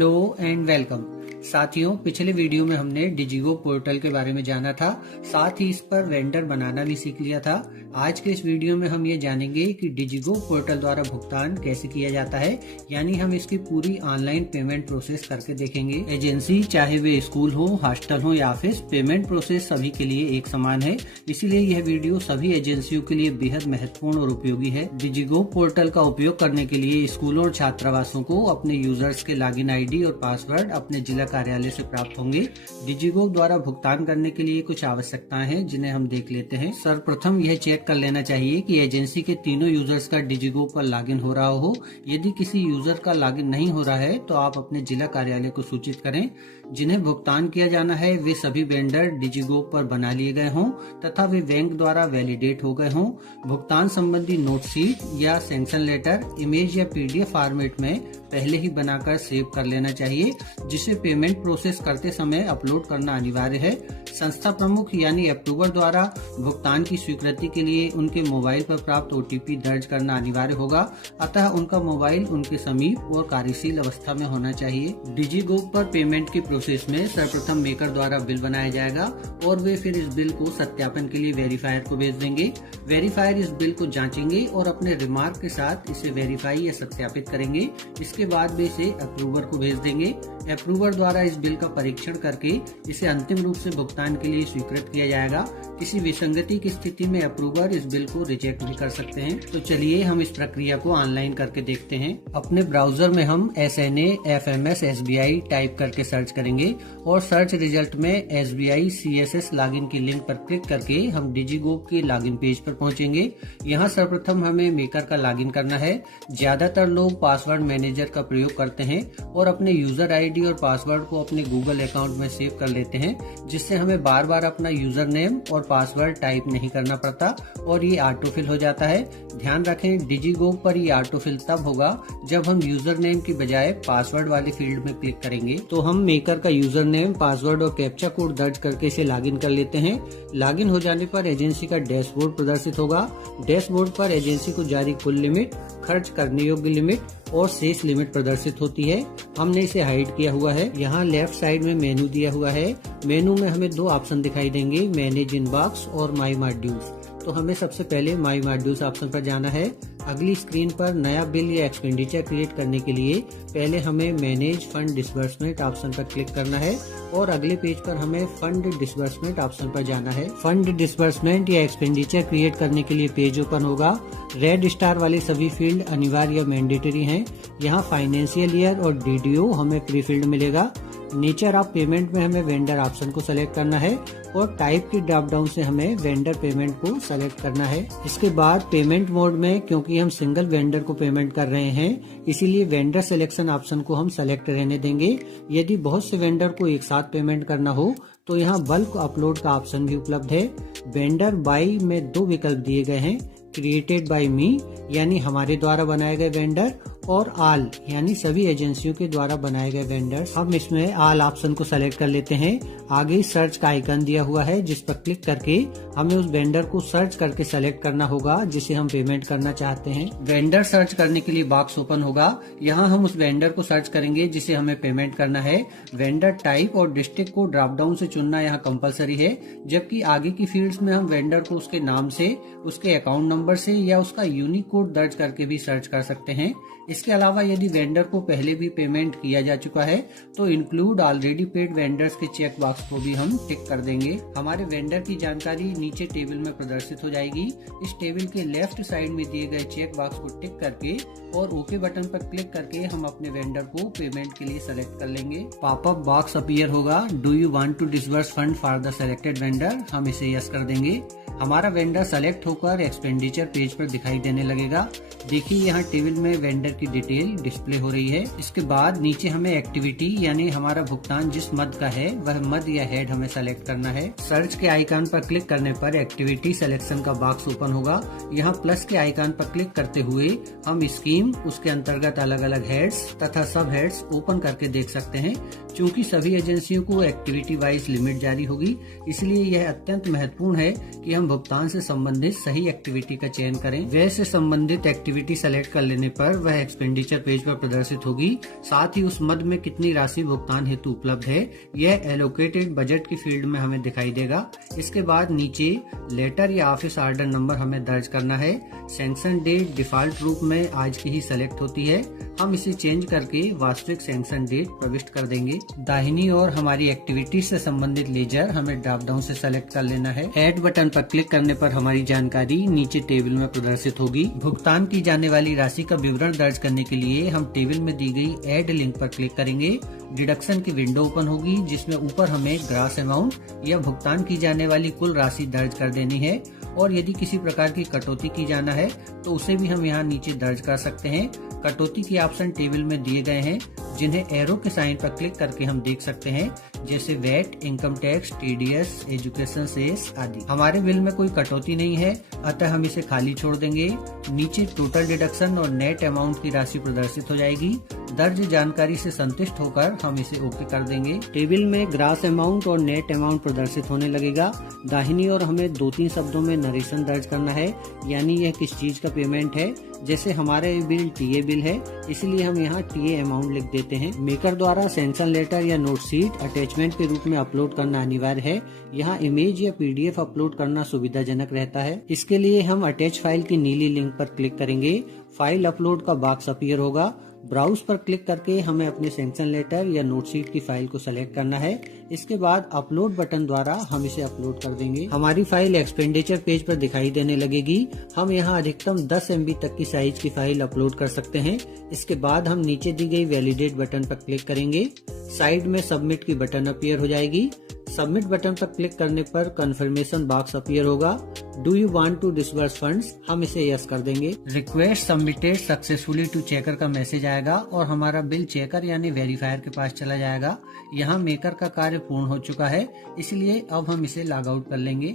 Hello and welcome. साथियों, पिछले video में हमने डिजिगो पोर्टल के बारे में जाना था, साथ ही इस पर वेंडर बनाना भी सीख लिया था। आज के इस वीडियो में हम ये जानेंगे कि डिजिगो पोर्टल द्वारा भुगतान कैसे किया जाता है, यानी हम इसकी पूरी ऑनलाइन पेमेंट प्रोसेस करके देखेंगे। एजेंसी चाहे वे स्कूल हो, हॉस्टल हो या ऑफिस, पेमेंट प्रोसेस सभी के लिए एक समान है, इसीलिए यह वीडियो सभी एजेंसियों के लिए बेहद महत्वपूर्ण और उपयोगी है। डिजिगो पोर्टल का उपयोग करने के लिए स्कूलों और छात्रावासों को अपने यूजर्स के लॉगिन आईडी और पासवर्ड अपने जिला कार्यालय से प्राप्त होंगे। डिजिगो द्वारा भुगतान करने के लिए कुछ आवश्यकताएं हैं जिन्हें हम देख लेते हैं। सर्वप्रथम यह चेक कर लेना चाहिए कि एजेंसी के तीनों यूजर्स का डिजिगो पर लॉगिन हो रहा हो। यदि किसी यूजर का लॉगिन नहीं हो रहा है तो आप अपने जिला कार्यालय को सूचित करें। जिन्हें भुगतान किया जाना है वे सभी वेंडर डिजिगो पर बना लिए गए हों तथा वे बैंक द्वारा वैलिडेट हो गए हों। भुगतान संबंधी नोट शीट या सैंक्शन लेटर इमेज या पीडीएफ फॉर्मेट में पहले ही बनाकर सेव कर लेना चाहिए, जिसे पेमेंट प्रोसेस करते समय अपलोड करना अनिवार्य है। संस्था प्रमुख यानी अप्रूवर द्वारा भुगतान की स्वीकृति के लिए उनके मोबाइल पर प्राप्त ओटीपी दर्ज करना अनिवार्य होगा, अतः उनका मोबाइल उनके समीप और कार्यशील अवस्था में होना चाहिए। डिजिगो पर पेमेंट की प्रोसेस में सर्वप्रथम मेकर द्वारा बिल बनाया जाएगा और वे फिर इस बिल को सत्यापन के लिए वेरीफायर को भेज देंगे। वेरीफायर इस बिल को जांचेंगे और अपने रिमार्क के साथ इसे वेरीफाई या सत्यापित करेंगे। इसके बाद वे इसे अप्रूवर को भेज देंगे। अप्रूवर द्वारा इस बिल का परीक्षण करके इसे अंतिम रूप से भुगतान के लिए स्वीकृत किया जाएगा। किसी विसंगति की स्थिति में अप्रूवर इस बिल को रिजेक्ट भी कर सकते हैं। तो चलिए हम इस प्रक्रिया को ऑनलाइन करके देखते हैं। अपने ब्राउजर में हम SNA FMS SBI टाइप करके सर्च करेंगे और सर्च रिजल्ट में SBI CSS लॉगिन की लिंक पर क्लिक करके हम डिजिगो के लॉगिन पेज पर पहुंचेंगे। यहाँ सर्वप्रथम हमें मेकर का लॉगिन करना है। ज्यादातर लोग पासवर्ड मैनेजर का प्रयोग करते हैं और अपने यूजर आईडी और पासवर्ड को अपने गूगल अकाउंट में सेव कर लेते हैं, जिससे हमें बार बार अपना यूजर नेम और पासवर्ड टाइप नहीं करना पड़ता और ये ऑटोफिल हो जाता है। ध्यान रखें, डिजिगो पर ये ऑटोफिल तब होगा जब हम यूजर नेम की बजाय पासवर्ड वाली फील्ड में क्लिक करेंगे। तो हम मेकर का यूजर नेम, पासवर्ड और कैप्चा कोड दर्ज करके इसे लॉगिन कर लेते हैं। लॉगिन हो जाने पर एजेंसी का डैशबोर्ड प्रदर्शित होगा। डैशबोर्ड पर एजेंसी को जारी कुल लिमिट, खर्च करने योग्य लिमिट और शेष लिमिट प्रदर्शित होती है। हमने इसे हाइड किया हुआ है। यहाँ लेफ्ट साइड में मेनू दिया हुआ है। मेनू में हमें दो ऑप्शन दिखाई देंगे, मैनेज इनबॉक्स और माई मॉड्यूल्स। तो हमें सबसे पहले माई मॉड्यूल्स ऑप्शन पर जाना है। अगली स्क्रीन पर नया बिल या एक्सपेंडिचर क्रिएट करने के लिए पहले हमें मैनेज फंड डिसबर्समेंट ऑप्शन पर क्लिक करना है और अगले पेज पर हमें फंड डिसबर्समेंट ऑप्शन पर जाना है। फंड डिसबर्समेंट या एक्सपेंडिचर क्रिएट करने के लिए पेज ओपन होगा। रेड स्टार वाले सभी फील्ड अनिवार्य या मैंडेटरी हैं। यहाँ फाइनेंशियल ईयर और DDO हमें प्री फील्ड मिलेगा। नेचर ऑफ पेमेंट में हमें वेंडर ऑप्शन को सेलेक्ट करना है और टाइप की ड्रॉप डाउन से हमें वेंडर पेमेंट को सेलेक्ट करना है। इसके बाद पेमेंट मोड में, क्योंकि हम सिंगल वेंडर को पेमेंट कर रहे हैं, इसीलिए वेंडर सिलेक्शन ऑप्शन को हम सेलेक्ट रहने देंगे। यदि बहुत से वेंडर को एक साथ पेमेंट करना हो तो यहाँ बल्क अपलोड का ऑप्शन भी उपलब्ध है। वेंडर बाय में दो विकल्प दिए गए हैं, क्रिएटेड बाय मी यानी हमारे द्वारा बनाए गए वेंडर और ऑल यानी सभी एजेंसियों के द्वारा बनाए गए वेंडर्स। हम इसमें ऑल ऑप्शन को सेलेक्ट कर लेते हैं। आगे सर्च का आइकन दिया हुआ है, जिस पर क्लिक करके हमें उस वेंडर को सर्च करके सेलेक्ट करना होगा जिसे हम पेमेंट करना चाहते हैं। वेंडर सर्च करने के लिए बॉक्स ओपन होगा। यहाँ हम उस वेंडर को सर्च करेंगे जिसे हमें पेमेंट करना है। वेंडर टाइप और डिस्ट्रिक्ट को ड्रॉप डाउन से चुनना यहाँ कंपलसरी है, जबकि आगे की फील्ड्स में हम वेंडर को उसके नाम से, उसके अकाउंट नंबर से या उसका यूनिक कोड दर्ज करके भी सर्च कर सकते हैं। इसके अलावा यदि वेंडर को पहले भी पेमेंट किया जा चुका है तो इंक्लूड ऑलरेडी पेड वेंडर्स के चेक बॉक्स को भी हम टिक कर देंगे। हमारे वेंडर की जानकारी नीचे टेबल में प्रदर्शित हो जाएगी। इस टेबल के लेफ्ट साइड में दिए गए चेक बॉक्स को टिक करके और ओके बटन पर क्लिक करके हम अपने वेंडर को पेमेंट के लिए सेलेक्ट कर लेंगे। पॉपअप बॉक्स अपीयर होगा, do you want to disburse fund for the selected vendor. हम इसे यस कर देंगे। हमारा वेंडर सेलेक्ट होकर एक्सपेंडिचर पेज पर दिखाई देने लगेगा। देखिए यहाँ टेबल में वेंडर की डिटेल डिस्प्ले हो रही है। इसके बाद नीचे हमें एक्टिविटी यानी हमारा भुगतान जिस मद का है वह मद या हेड हमें सेलेक्ट करना है। सर्च के आइकन पर क्लिक करने पर एक्टिविटी सिलेक्शन का बॉक्स ओपन होगा। यहाँ प्लस के आइकन पर क्लिक करते हुए हम स्कीम, उसके अंतर्गत अलग अलग हेड्स तथा सब हेड्स ओपन करके देख सकते हैं। चूंकि सभी एजेंसियों को एक्टिविटी वाइज लिमिट जारी होगी, इसलिए यह अत्यंत महत्वपूर्ण है कि हम भुगतान से संबंधित सही एक्टिविटी का चयन करें। व्यय से संबंधित एक्टिविटी सेलेक्ट कर लेने पर वह एक्सपेंडिचर पेज पर प्रदर्शित होगी। साथ ही उस मद में कितनी राशि भुगतान हेतु उपलब्ध है यह एलोकेटेड बजट की फील्ड में हमें दिखाई देगा। इसके बाद नीचे लेटर या ऑफिस ऑर्डर नंबर हमें दर्ज करना है। सैंक्शन डेट डिफॉल्ट रूप में आज की ही सेलेक्ट होती है। हम इसे चेंज करके वास्तविक सैंक्शन डेट प्रविष्ट कर देंगे। दाहिनी ओर हमारी एक्टिविटी से संबंधित लेजर हमें ड्रॉप डाउन से सेलेक्ट कर लेना है। ऐड बटन पर क्लिक करने पर हमारी जानकारी नीचे टेबल में प्रदर्शित होगी। भुगतान की जाने वाली राशि का विवरण दर्ज करने के लिए हम टेबल में दी गई ऐड लिंक पर क्लिक करेंगे। डिडक्शन की विंडो ओपन होगी, जिसमें ऊपर हमें ग्रॉस अमाउंट या भुगतान की जाने वाली कुल राशि दर्ज कर देनी है, और यदि किसी प्रकार की कटौती की जाना है तो उसे भी हम यहाँ नीचे दर्ज कर सकते हैं। कटौती के ऑप्शन टेबल में दिए गए हैं, जिन्हें एरो के साइन पर क्लिक करके हम देख सकते हैं, जैसे VAT, income tax, TDS, education cess आदि। हमारे बिल में कोई कटौती नहीं है, अतः हम इसे खाली छोड़ देंगे। नीचे टोटल डिडक्शन और नेट अमाउंट की राशि प्रदर्शित हो जाएगी। दर्ज जानकारी से संतुष्ट होकर हम इसे ओके कर देंगे। टेबल में ग्रॉस अमाउंट और नेट अमाउंट प्रदर्शित होने लगेगा। दाहिनी ओर हमें 2-3 शब्दों में नरेशन दर्ज करना है, यानी यह किस चीज का पेमेंट है। जैसे हमारे बिल टीए बिल है, इसलिए हम यहाँ टीए अमाउंट लिख देते हैं। मेकर द्वारा सैंक्शन लेटर या नोट शीट अटैचमेंट के रूप में अपलोड करना अनिवार्य है। यहाँ इमेज या पीडीएफ अपलोड करना सुविधाजनक रहता है। इसके लिए हम अटैच फाइल की नीली लिंक पर क्लिक करेंगे। फाइल अपलोड का बॉक्स अपीयर होगा। ब्राउज पर क्लिक करके हमें अपने सैंक्शन लेटर या नोट शीट की फाइल को सेलेक्ट करना है। इसके बाद अपलोड बटन द्वारा हम इसे अपलोड कर देंगे। हमारी फाइल एक्सपेंडिचर पेज पर दिखाई देने लगेगी। हम यहाँ अधिकतम 10 MB तक की साइज की फाइल अपलोड कर सकते हैं। इसके बाद हम नीचे दी गई वैलिडेट बटन पर क्लिक करेंगे। साइड में सबमिट की बटन अपीयर हो जाएगी। सबमिट बटन पर क्लिक करने पर कंफर्मेशन बॉक्स अपीयर होगा। Do you want to disburse funds, हम इसे यस कर देंगे। Request submitted successfully to checker का मैसेज आएगा और हमारा बिल चेकर यानी वेरीफायर के पास चला जाएगा। यहाँ मेकर का कार्य पूर्ण हो चुका है, इसलिए अब हम इसे लॉग आउट कर लेंगे।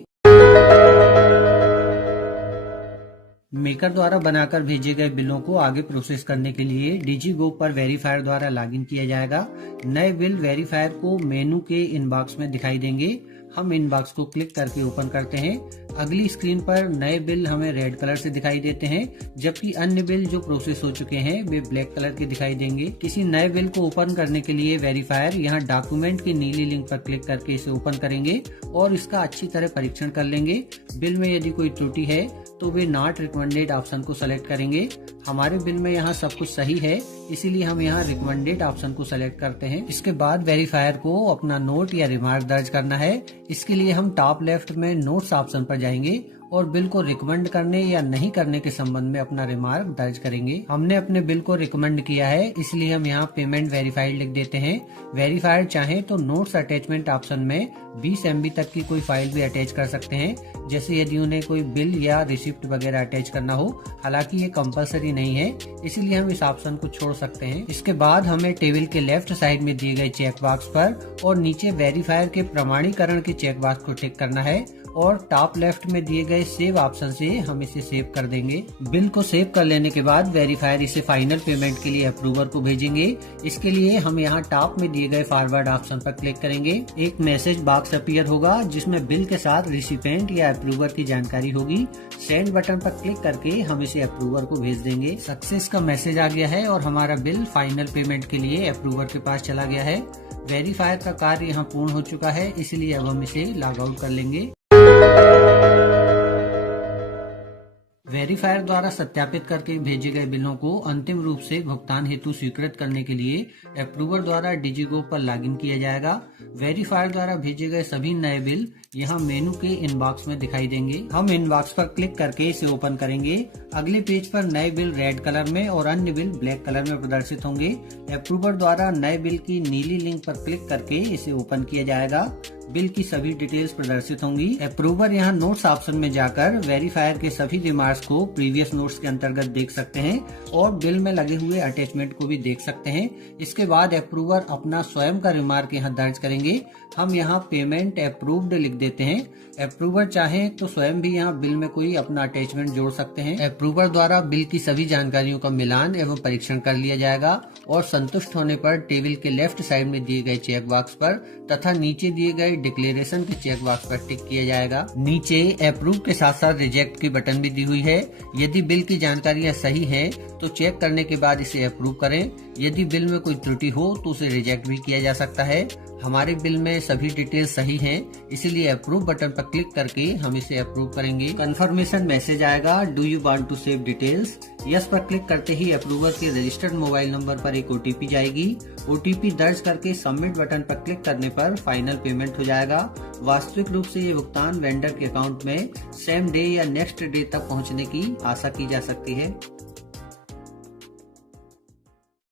मेकर द्वारा बनाकर भेजे गए बिलों को आगे प्रोसेस करने के लिए डिजीगो पर वेरीफायर द्वारा लॉगिन किया जाएगा। नए बिल वेरीफायर को मेनू के इनबॉक्स में दिखाई देंगे। हम इनबॉक्स को क्लिक करके ओपन करते हैं। अगली स्क्रीन पर नए बिल हमें रेड कलर से दिखाई देते हैं, जबकि अन्य बिल जो प्रोसेस हो चुके हैं वे ब्लैक कलर के दिखाई देंगे। किसी नए बिल को ओपन करने के लिए वेरीफायर यहाँ डॉक्यूमेंट की नीली लिंक पर क्लिक करके इसे ओपन करेंगे और इसका अच्छी तरह परीक्षण कर लेंगे। बिल में यदि कोई त्रुटि है तो वे नॉट रिकमेंडेड ऑप्शन को सेलेक्ट करेंगे। हमारे बिल में यहाँ सब कुछ सही है, इसीलिए हम यहाँ रिकमेंडेड ऑप्शन को सेलेक्ट करते हैं। इसके बाद वेरीफायर को अपना नोट या रिमार्क दर्ज करना है। इसके लिए हम टॉप लेफ्ट में नोट्स ऑप्शन पर जाएंगे और बिल को रिकमेंड करने या नहीं करने के संबंध में अपना रिमार्क दर्ज करेंगे। हमने अपने बिल को रिकमेंड किया है, इसलिए हम यहाँ पेमेंट वेरीफाइड लिख देते हैं। वेरीफायर चाहे तो नोट्स अटैचमेंट ऑप्शन में 20 MB तक की कोई फाइल भी अटैच कर सकते हैं, जैसे यदि उन्हें कोई बिल या रिसिप्ट वगैरह अटैच करना हो। हालांकि ये कंपलसरी नहीं है, इसलिए हम इस ऑप्शन को छोड़ सकते हैं। इसके बाद हमें टेबल के लेफ्ट साइड में दिए गए चेक बॉक्स पर और नीचे वेरीफायर के प्रमाणीकरण के चेक बॉक्स को टिक करना है और टॉप लेफ्ट में दिए गए सेव ऑप्शन से हम इसे सेव कर देंगे। बिल को सेव कर लेने के बाद वेरीफायर इसे फाइनल पेमेंट के लिए अप्रूवर को भेजेंगे। इसके लिए हम यहाँ टॉप में दिए गए फॉरवर्ड ऑप्शन पर क्लिक करेंगे। एक मैसेज बॉक्स अपीयर होगा, जिसमें बिल के साथ रिसिपेंट या अप्रूवर की जानकारी होगी। सेंड बटन पर क्लिक करके हम इसे अप्रूवर को भेज देंगे। सक्सेस का मैसेज आ गया है और हमारा बिल फाइनल पेमेंट के लिए अप्रूवर के पास चला गया है। वेरीफायर का कार्य यहाँ पूर्ण हो चुका है, इसलिए अब हम इसे लॉग आउट कर लेंगे। वेरीफायर द्वारा सत्यापित करके भेजे गए बिलों को अंतिम रूप से भुगतान हेतु स्वीकृत करने के लिए अप्रूवर द्वारा डिजीगो पर लॉगिन किया जाएगा। वेरीफायर द्वारा भेजे गए सभी नए बिल यहाँ मेनू के इनबॉक्स में दिखाई देंगे। हम इनबॉक्स पर क्लिक करके इसे ओपन करेंगे। अगले पेज पर नए बिल रेड कलर में और अन्य बिल ब्लैक कलर में प्रदर्शित होंगे। अप्रूवर द्वारा नए बिल की नीली लिंक पर क्लिक करके इसे ओपन किया जाएगा। बिल की सभी डिटेल्स प्रदर्शित होंगी। अप्रूवर यहाँ नोट्स ऑप्शन में जाकर वेरीफायर के सभी रिमार्क्स को प्रीवियस नोट्स के अंतर्गत देख सकते हैं और बिल में लगे हुए अटैचमेंट को भी देख सकते हैं। इसके बाद अप्रूवर अपना स्वयं का रिमार्क यहाँ दर्ज करेंगे। हम यहाँ पेमेंट अप्रूव्ड लिख देते हैं। अप्रूवर चाहे तो स्वयं भी यहाँ बिल में कोई अपना अटैचमेंट जोड़ सकते हैं। अप्रूवर द्वारा बिल की सभी जानकारियों का मिलान एवं परीक्षण कर लिया जाएगा और संतुष्ट होने पर टेबल के लेफ्ट साइड में दिए गए चेक बॉक्स पर तथा नीचे दिए गए डिक्लेरेशन के चेक बॉक्स पर टिक किया जाएगा। नीचे अप्रूव के साथ साथ रिजेक्ट की बटन भी दी हुई है। यदि बिल की जानकारियाँ सही है तो चेक करने के बाद इसे अप्रूव करें। यदि बिल में कोई त्रुटि हो तो उसे रिजेक्ट भी किया जा सकता है। हमारे बिल में सभी डिटेल्स सही हैं, इसीलिए अप्रूव बटन पर क्लिक करके हम इसे अप्रूव करेंगे। कंफर्मेशन मैसेज आएगा, do you want to save details. Yes पर क्लिक करते ही अप्रूवर के रजिस्टर्ड मोबाइल नंबर पर एक OTP जाएगी। OTP दर्ज करके सबमिट बटन पर क्लिक करने पर फाइनल पेमेंट हो जाएगा। वास्तविक रूप से ये भुगतान वेंडर के अकाउंट में सेम डे या नेक्स्ट डे तक पहुंचने की आशा की जा सकती है।